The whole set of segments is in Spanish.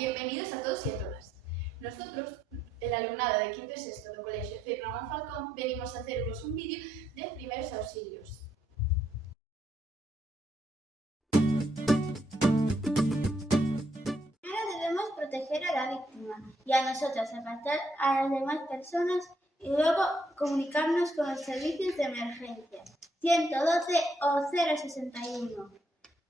Bienvenidos a todos y a todas. Nosotros, el alumnado de quinto y sexto del Colegio CIE Ramón Falcón, venimos a haceros un vídeo de primeros auxilios. Primero debemos proteger a la víctima y a nosotros apartar a las demás personas y luego comunicarnos con los servicios de emergencia 112 o 061.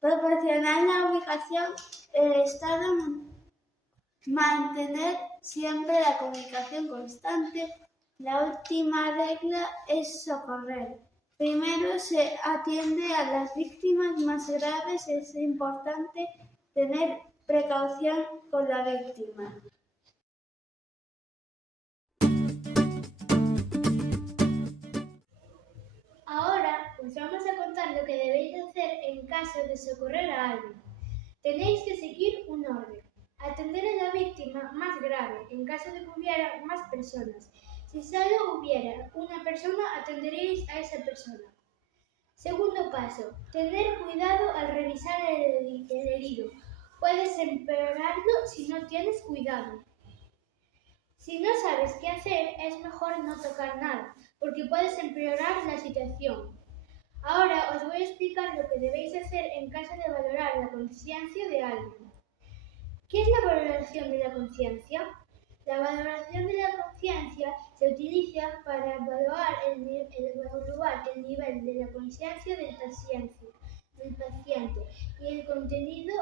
Proporcionar la ubicación, el estado, mantener siempre la comunicación constante. La última regla es socorrer. Primero se atiende a las víctimas más graves. Es importante tener precaución con la víctima. Ahora os vamos a contar lo que debéis hacer en caso de socorrer a alguien. Tenéis que seguir un orden. Atender a la víctima más grave en caso de que hubiera más personas. Si solo hubiera una persona, atenderéis a esa persona. Segundo paso, tener cuidado al revisar el herido. Puedes empeorarlo si no tienes cuidado. Si no sabes qué hacer, es mejor no tocar nada, porque puedes empeorar la situación. Ahora os voy a explicar lo que debéis hacer en caso de valorar la conciencia de alguien. ¿Qué es la valoración de la conciencia? La valoración de la conciencia se utiliza para evaluar el nivel de la conciencia del paciente y el contenido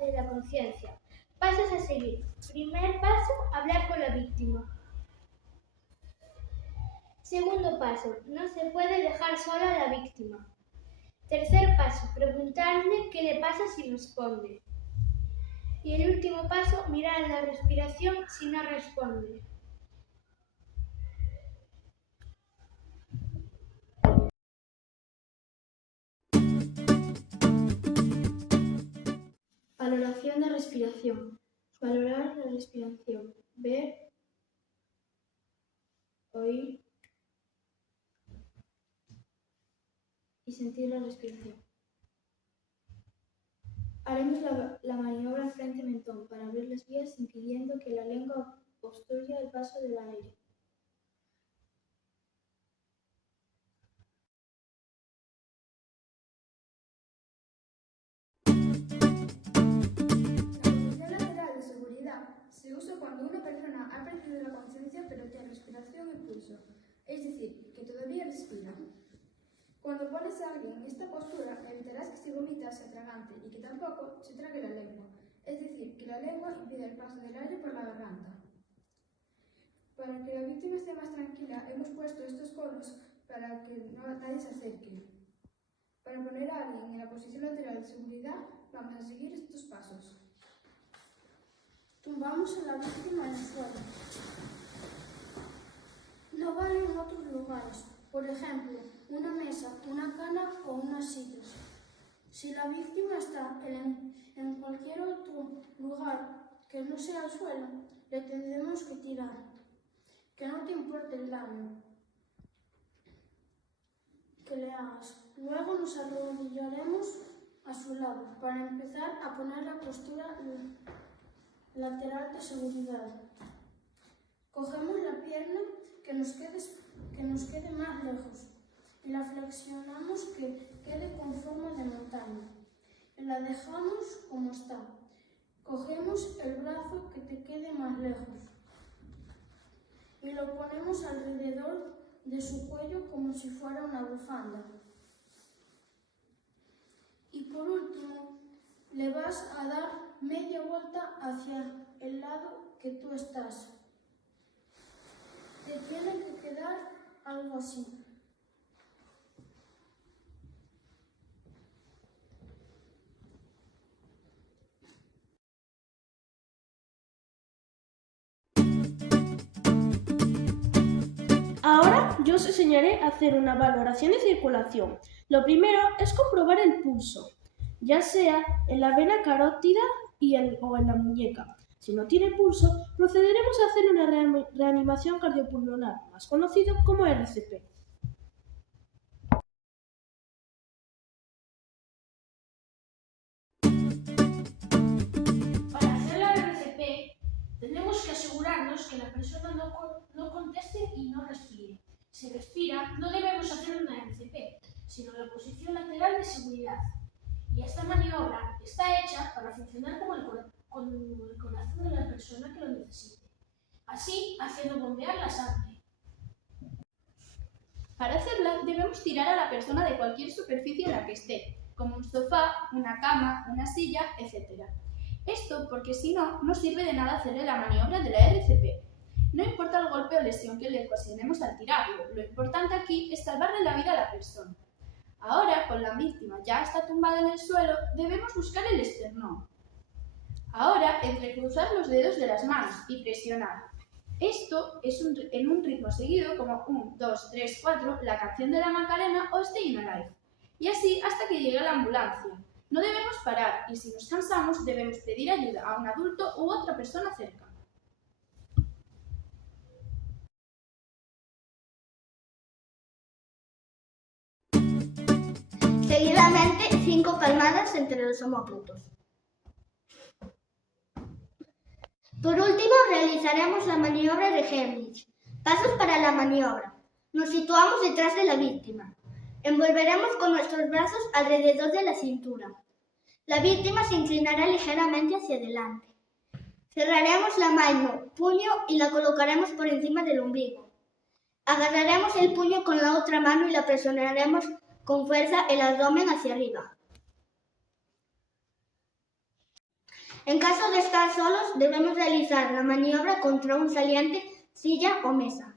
de la conciencia. Pasos a seguir. Primer paso, hablar con la víctima. Segundo paso, no se puede dejar sola a la víctima. Tercer paso, preguntarle qué le pasa si responde. Y el último paso, mirar la respiración si no responde. Valoración de respiración. Valorar la respiración. Ver, oír y sentir la respiración. Haremos la maniobra frente-mentón para abrir las vías impidiendo que la lengua obstruya el paso del aire. La posición lateral de seguridad se usa cuando una persona ha perdido la conciencia pero tiene respiración y pulso, es decir, que todavía respira. Cuando pones a alguien en esta postura, evitarás que se vomite o se atragante y que tampoco se trague la lengua, es decir, que la lengua impide el paso del aire por la garganta. Para que la víctima esté más tranquila, hemos puesto estos conos para que nadie se acerque. Para poner a alguien en la posición lateral de seguridad, vamos a seguir estos pasos. Tumbamos a la víctima en el suelo. No vale en otros lugares, por ejemplo, una mesa, una cama o unas sillas. Si la víctima está en cualquier otro lugar que no sea el suelo, le tendremos que tirar. Que no te importe el daño que le hagas. Luego nos arrodillaremos a su lado para empezar a poner la postura lateral de seguridad. Cogemos la pierna que nos quede más lejos y la flexionamos que quede con forma de montaña. Y la dejamos como está. Cogemos el brazo que te quede más lejos y lo ponemos alrededor de su cuello como si fuera una bufanda. Y por último, le vas a dar media vuelta hacia el lado que tú estás. Te tiene que quedar algo así. Ahora yo os enseñaré a hacer una valoración de circulación. Lo primero es comprobar el pulso, ya sea en la vena carótida o en la muñeca. Si no tiene pulso, procederemos a hacer una reanimación cardiopulmonar, más conocido como RCP. que asegurarnos que la persona no conteste y no respire. Si respira, no debemos hacer una RCP, sino la posición lateral de seguridad. Y esta maniobra está hecha para funcionar con el corazón de la persona que lo necesite, así haciendo bombear la sangre. Para hacerla, debemos tirar a la persona de cualquier superficie en la que esté, como un sofá, una cama, una silla, etc. Esto porque si no, no sirve de nada hacerle la maniobra de la RCP. No importa el golpe o lesión que le ocasionemos al tirarlo, lo importante aquí es salvarle la vida a la persona. Ahora, con la víctima ya está tumbada en el suelo, debemos buscar el esternón. Ahora, entrecruzar los dedos de las manos y presionar. Esto es en un ritmo seguido como 1, 2, 3, 4, la canción de la Macarena o Staying Alive. Y así hasta que llegue la ambulancia. No debemos parar y si nos cansamos debemos pedir ayuda a un adulto u otra persona cerca. Seguidamente, 5 palmadas entre los omoplatos. Por último, realizaremos la maniobra de Heimlich. Pasos para la maniobra. Nos situamos detrás de la víctima. Envolveremos con nuestros brazos alrededor de la cintura. La víctima se inclinará ligeramente hacia adelante. Cerraremos la mano, puño y la colocaremos por encima del ombligo. Agarraremos el puño con la otra mano y la presionaremos con fuerza el abdomen hacia arriba. En caso de estar solos, debemos realizar la maniobra contra un saliente, silla o mesa.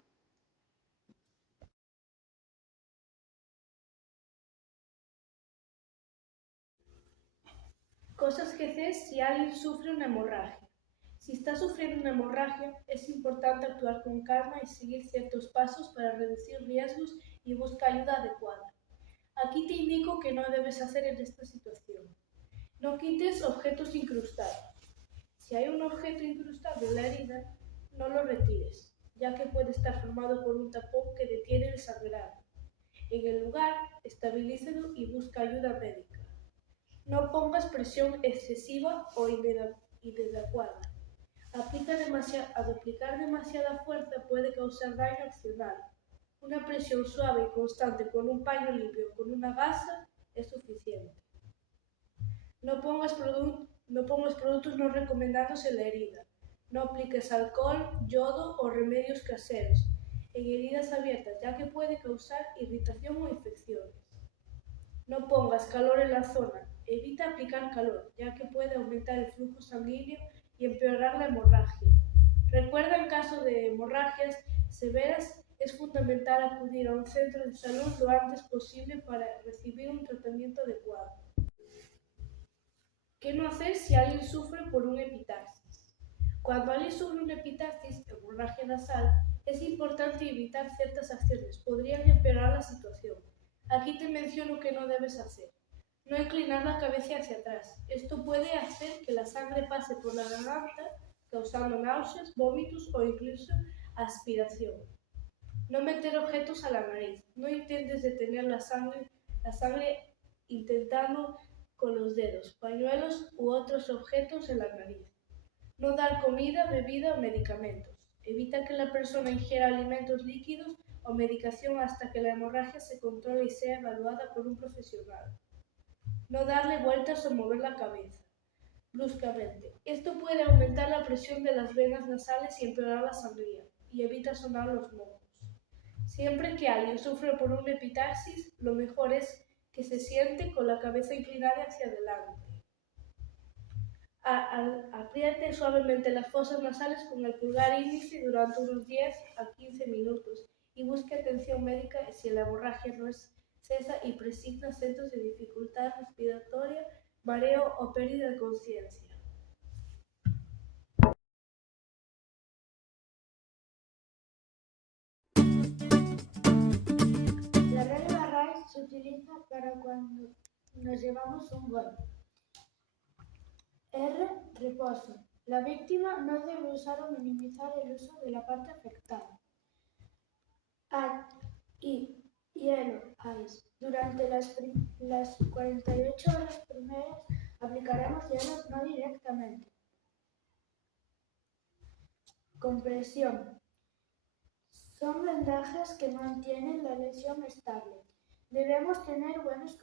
Cosas que hacer si alguien sufre una hemorragia. Si está sufriendo una hemorragia, es importante actuar con calma y seguir ciertos pasos para reducir riesgos y buscar ayuda adecuada. Aquí te indico que no debes hacer en esta situación. No quites objetos incrustados. Si hay un objeto incrustado en la herida, no lo retires, ya que puede estar formado por un tapón que detiene el sangrado. En el lugar, estabilícelo y busca ayuda médica. No pongas presión excesiva o inadecuada. Al aplicar demasiada fuerza puede causar daño accional. Una presión suave y constante con un paño limpio o con una gasa es suficiente. No pongas productos no recomendados en la herida. No apliques alcohol, yodo o remedios caseros en heridas abiertas, ya que puede causar irritación o infecciones. No pongas calor en la zona. Evita aplicar calor, ya que puede aumentar el flujo sanguíneo y empeorar la hemorragia. Recuerda, en caso de hemorragias severas, es fundamental acudir a un centro de salud lo antes posible para recibir un tratamiento adecuado. ¿Qué no hacer si alguien sufre por un epistaxis? Cuando alguien sufre una epistaxis, hemorragia nasal, es importante evitar ciertas acciones. Podrían empeorar la situación. Aquí te menciono que no debes hacer. No inclinar la cabeza hacia atrás. Esto puede hacer que la sangre pase por la garganta, causando náuseas, vómitos o incluso aspiración. No meter objetos a la nariz. No intentes detener la sangre intentando con los dedos, pañuelos u otros objetos en la nariz. No dar comida, bebida o medicamentos. Evita que la persona ingiera alimentos líquidos o medicación hasta que la hemorragia se controle y sea evaluada por un profesional. No darle vueltas o mover la cabeza bruscamente. Esto puede aumentar la presión de las venas nasales y empeorar la sangría, y evita sonar los mocos. Siempre que alguien sufre por una epistaxis, lo mejor es que se siente con la cabeza inclinada hacia adelante. Apriete suavemente las fosas nasales con el pulgar índice durante unos 10 a 15 minutos y busque atención médica si la hemorragia no cesa y presenta centros de dificultad respiratoria, mareo o pérdida de conciencia. La regla RAIS se utiliza para cuando nos llevamos un golpe. R. Reposo. La víctima no debe usar o minimizar el uso de la parte afectada. Hielo, ice. Durante las 48 horas primeras aplicaremos hielo no directamente. Compresión. Son vendajes que mantienen la lesión estable. Debemos tener buenos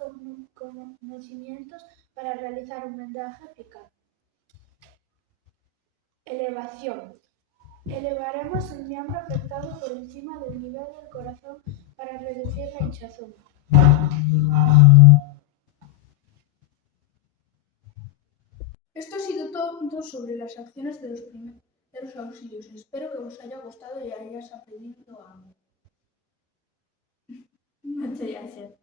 conocimientos para realizar un vendaje eficaz. Elevación. Elevaremos el miembro afectado por encima del nivel del corazón para reducir la hinchazón. Esto ha sido todo sobre las acciones de los primeros auxilios. Espero que os haya gustado y hayáis aprendido algo. Muchas gracias.